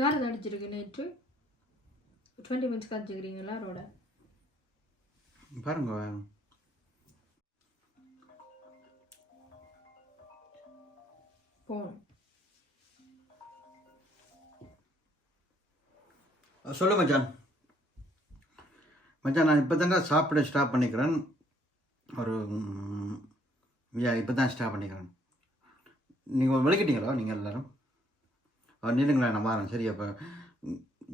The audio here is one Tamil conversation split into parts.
யார் நடிச்சிருக்கு நேற்று டுவெண்ட்டி மினிட்ஸ் கழிச்சுக்கிறீங்களா ரோட பாருங்க. போகணும். சொல்லு மச்சான். மச்சான் நான் இப்போ தாங்க சாப்பிட ஸ்டாப் பண்ணிக்கிறேன். ஒரு இப்போ தான் ஸ்டாப் பண்ணிக்கிறேன். நீங்கள் விளக்கிட்டீங்களா நீங்கள் எல்லாரும்? அவர் நான் வரேன். சரி அப்போ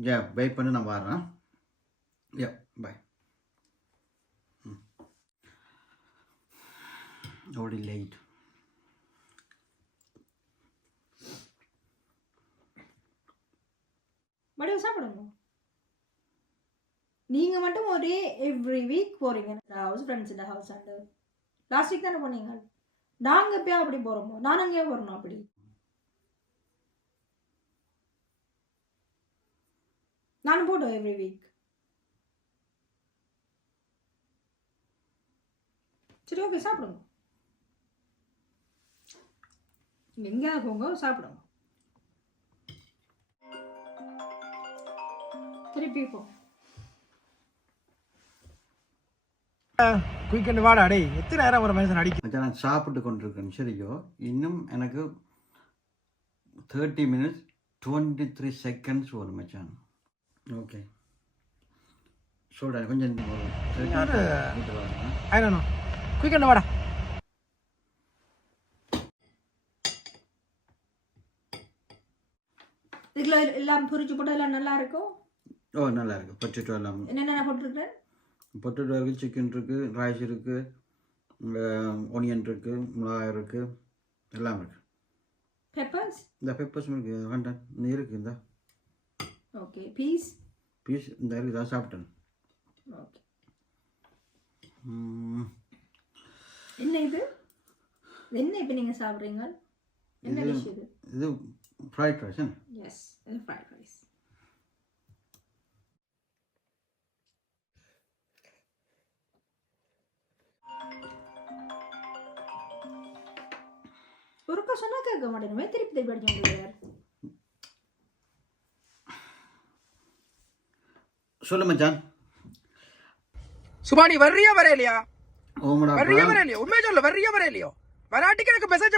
யா வெயிட் பண்ணி நான் வரேன். யா பாய் ஓடி லேட் மறுபடியும் சாப்பிடுங்க நீங்கள் மட்டும் ஒரே எவ்ரி வீக் போறீங்க. ஹவுஸ் ஃப்ரெண்ட்ஸ் இந்த ஹவுஸ் அண்டு லாஸ்ட் வீக் தானே போனீங்க? நாங்கள் எப்பயா அப்படி போகிறோமோ நான் அங்கேயே போறணும் அப்படி. நானும் போட்டோம் எவ்ரி வீக் சரி ஓகே சாப்பிடுங்க எங்கேயாவது போங்க சாப்பிடுங்க திருப்பி போ குயிக்கண்டு வாடா டேய் எத்தனை நேரம் ஒரு மனுஷன் அடிக்க மச்சான் நான் சாப்பிட்டு கொண்டிருக்கேன் சரியோ? இன்னும் எனக்கு thirty minutes twenty three seconds வரும் மச்சான். ஓகே. சொல்கிறேன் கொஞ்சம் இந்த ஒரு 30 யாரு? minutes வரேன். ஆயிரம் குயிக்கண்டு வாடா. இதுல எல்லாம் பொரிச்சு போட்டு எல்லாம் நல்லா இருக்கும் ஓ நல்லா இருக்கு பொட்டேட்டோ எல்லாம் என்னென்ன போட்டிருக்கிறேன் பொட்டேட்டோ இருக்குது சிக்கன் இருக்குது ரைஸ் இருக்குது ஒனியன் இருக்குது மிளகாய் இருக்குது எல்லாம் இருக்குது பெப்பர்ஸ் இந்த பெப்பர்ஸ் இருக்குது வேண்டாம். இந்த இருக்குது இந்த. ஓகே பீஸ் பீஸ் இந்த இருக்குது தான் சாப்பிட்டேன் ஓகே என்ன இது? என்ன இப்போ நீங்க சாப்பிட்றீங்க? என்ன டிஷ் இது? இது ஃப்ரைட் ரைஸ் எஸ் இது ஃப்ரைட் ரைஸ் ஒருக்கா சொன்னா கேட்க மாட்டேங்குமே திருப்பி திருப்பி அடிக்க முடியாது சொல்லு மச்சான் சுபா நீ வர்றியா வரையிலையா? வர்றியா வரையிலையோ? உண்மையை சொல்லு வர்றியா வரையிலையோ? வராட்டிக்கு எனக்கு மெசேஜ்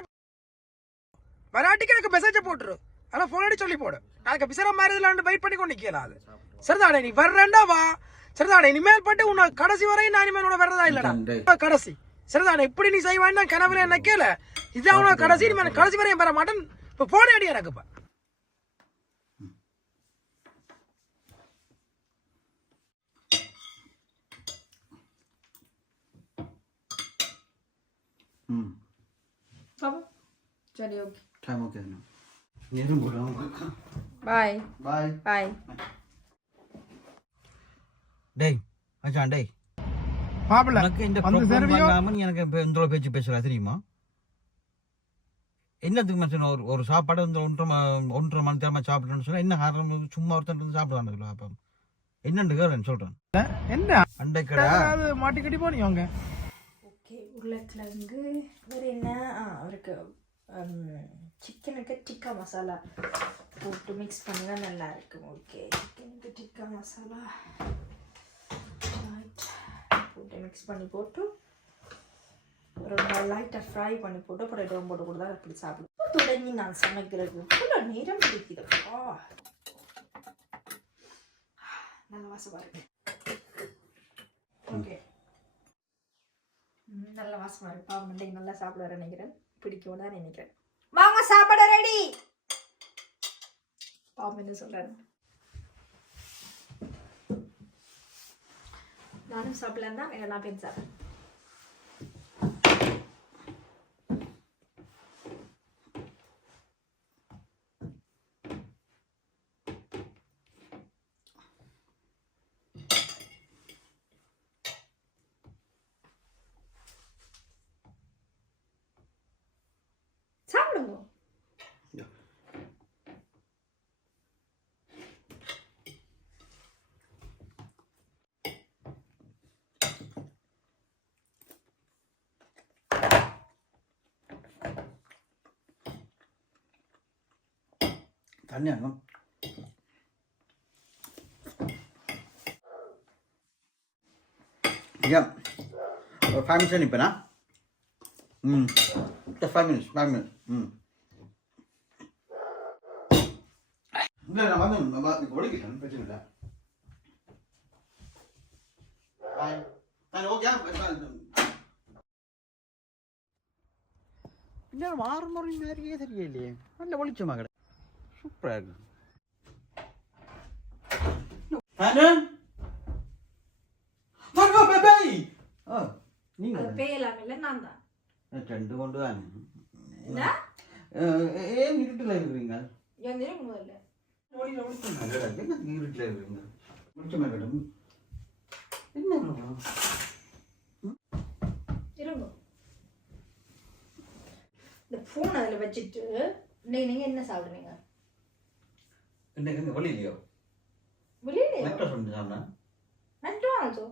வராட்டிக்கு எனக்கு மெசேஜ் போட்டுரு. ஆனா போன் அடி சொல்லி போடு. நாளைக்கு பிசர மாதிரி இல்லாண்டு வெயிட் பண்ணி கொண்டு நிக்கலாம் அது? சரிதானே நீ வர்றேன்டா வா. சரிதானே இனிமேல் பட்டு உன்னை கடைசி வரையும் நான் இனிமேல் உன்னை வர்றதா இல்லடா? கடைசி. சரிதானே இப்படி நீ செய்வான்னு கனவுல என்ன கேள. இதான் உனக்கு கடைசி இனிமேல் கடைசி வரையும் வர மாட்டேன். இப்ப போன அடி எனக்கு இப்ப. ம் பாப்பா சரி ஓகே டைம் ஓகே நேரம் போடுவோம் பாய் பாய் பாய் டேய் மச்சான் டேய். மாப்பிள்ள உனக்கு இந்த நீ எனக்கு இந்த பேச்சு பேசுற தெரியுமா? என்னத்துக்கு மச்சான் ஒரு ஒரு சாப்பாடு வந்து ஒன்றரை ஒன்றரை மணி நேரமா சாப்பிடணும்னு சொன்னா என்ன காரணம்? சும்மா ஒருத்தன் இருந்து சாப்பிடுவாங்க அப்ப. என்னன்னு கேளு சொல்றேன். என்ன? அண்டை கடை. மாட்டிக்கடி போனீங்க உருளைக்கிழங்கு. வேறு என்ன? ஆ அவருக்கு சிக்கனுக்கு டிக்கா மசாலா போட்டு மிக்ஸ் பண்ணால் நல்லா இருக்கும். ஓகே சிக்கனுக்கு டிக்கா மசாலா. போட்டு மிக்ஸ் பண்ணி போட்டு ரொம்ப லைட்டாக ஃப்ரை பண்ணி போட்டு அப்புறம் இடம் போட்டு கொடுத்தா அப்படி சாப்பிடும் தொடங்கி நான் சமைக்கிறது. இவ்வளோ நேரம் பிடிக்குதுப்பா நல்ல வாசமாக இருக்கு. ஓகே. நல்ல வாசமா இருப்பா. பாவம் மண்டைக்கு நல்லா சாப்பிட நினைக்கிறேன். பிடிக்கும் தான் நினைக்கிறேன். வாங்க சாப்பிட ரெடி! பாவம் என்ன சொல்றாரு. நானும் சாப்பிடலாம் தான் எல்லாம் பேர் சாப்பிட்றேன். தண்ணி அனுப்பும் Yeah. ஒரு ஃபைவ் மினிட்ஸ் நிற்பேனா ம். ஃபைவ் மினிட்ஸ் ஃபைவ் மினிட்ஸ் ம். இல்லை நான் வந்து ஒழிக்கிறேன் பிரச்சனை இல்லை. இன்னும் ஆறு மாதிரியே சரியே நல்ல ஒளிச்சமா சூப்பராக இருக்கு ரெண்டு கொண்டு தான் என்ன ஏன் இருட்டில் இருக்கிறீங்க இருட்டில் இருக்கிறீங்க வெளிச்சமாக கிடும் என்ன இருங்க இந்த ஃபோன் அதில் வச்சுட்டு இன்னைக்கு நீங்கள் என்ன சாப்பிடுவீங்க இன்னைக்கு வெளியிலையோ வெளியே மெட்ரோ சொல்லி சாப்பிட்டேன் மெக்டானல்ஸோ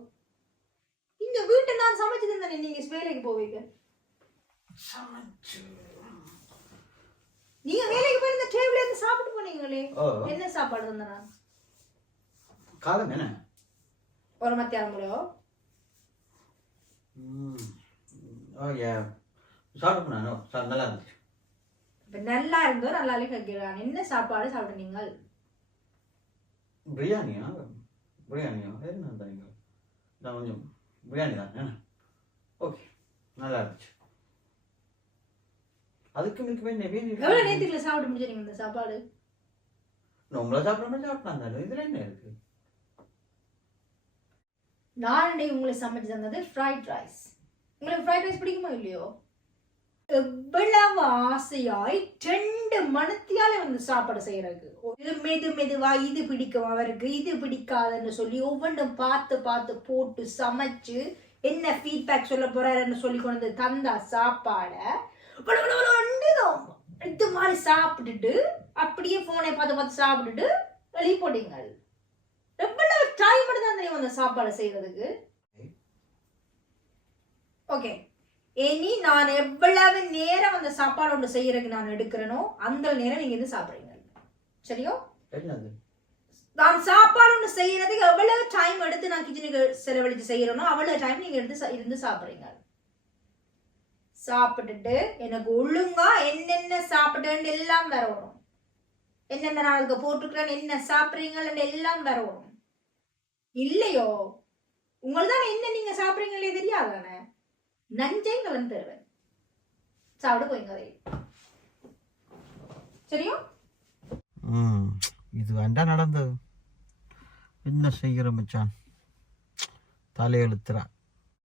இந்த வீட்டை நான் சமைச்சு தந்தேனே நீங்க வேலைக்கு போவீங்க நீங்க வேலைக்கு போய் இந்த டேபிள்ல இருந்து சாப்பிட்டு போனீங்களே என்ன சாப்பாடு தந்த நான் காலம் என்ன ஒரு மத்தியானம் கூட சாப்பிட்டு நல்லா இருந்துச்சு நல்லா இருந்தோ நல்லாலே கேட்கிறான் என்ன சாப்பாடு சாப்பிடுனீங்க பிரியாணியா பிரியாணியா என்ன தரீங்க நான் கொஞ்சம் பிரியாணி தான் ஓகே நல்லா இருந்துச்சு அதுக்கு எவ்வளவு வேணும் நேரத்துக்குள்ள சாப்பிட்டு முடிச்சிருங்க இந்த சாப்பாடு உங்களை சாப்பிடாம சாப்பிட்டாங்க தானே இதில் என்ன இருக்கு இன்னைக்கு உங்களுக்கு சமைச்சு தந்தது ஃப்ரைட் ரைஸ் உங்களுக்கு ஃப்ரைட் ரைஸ் பிடிக்குமா இல்லையோ எவ்வளவு ஆசையாய் ரெண்டு மணத்தியால வந்து சாப்பாடு இது மெது மெதுவா இது பிடிக்கும் அவருக்கு இது பிடிக்காதுன்னு சொல்லி ஒவ்வொன்றும் பார்த்து பார்த்து போட்டு சமைச்சு என்ன ஃபீட்பேக் சொல்ல போறாருன்னு சொல்லி கொண்டு வந்து தந்தா சாப்பாட. இது மாதிரி சாப்பிட்டுட்டு அப்படியே போனை பார்த்து பார்த்து சாப்பிட்டுட்டு வெளியே போட்டீங்க எவ்வளவு டைம் எடுத்து தெரியும் அந்த சாப்பாடு செய்யறதுக்கு? ஓகே இனி நான் எவ்வளவு நேரம் அந்த சாப்பாடு ஒன்று செய்யறதுக்கு நான் எடுக்கிறேனோ அந்த நேரம் நீங்க இருந்து சாப்பிடுறீங்க. சரியோ? நான் சாப்பாடு ஒன்று செய்யறதுக்கு எவ்வளவு டைம் எடுத்து நான் கிச்சனுக்கு செலவழிச்சு செய்யறேனோ அவ்வளவு டைம் நீங்க எடுத்து இருந்து சாப்பிடுறீங்க. சாப்பிட்டுட்டு எனக்கு ஒழுங்கா என்னென்ன சாப்பிட்டேன்னு எல்லாம் வரணும் என்னென்ன நான் அதுக்கு போட்டுக்கிறேன் என்ன சாப்பிட்றீங்கன்னு எல்லாம் வரணும் இல்லையோ உங்களுக்கு தான் என்ன நீங்க சாப்பிட்றீங்களே தெரியாதானே? நஞ்சை கலந்து தருவன். சாப்பிட போய்ங்க அதை சரியோ? இது வேண்டா நடந்தது. என்ன செய்கிற மச்சான்? தலையெழுத்துறான்.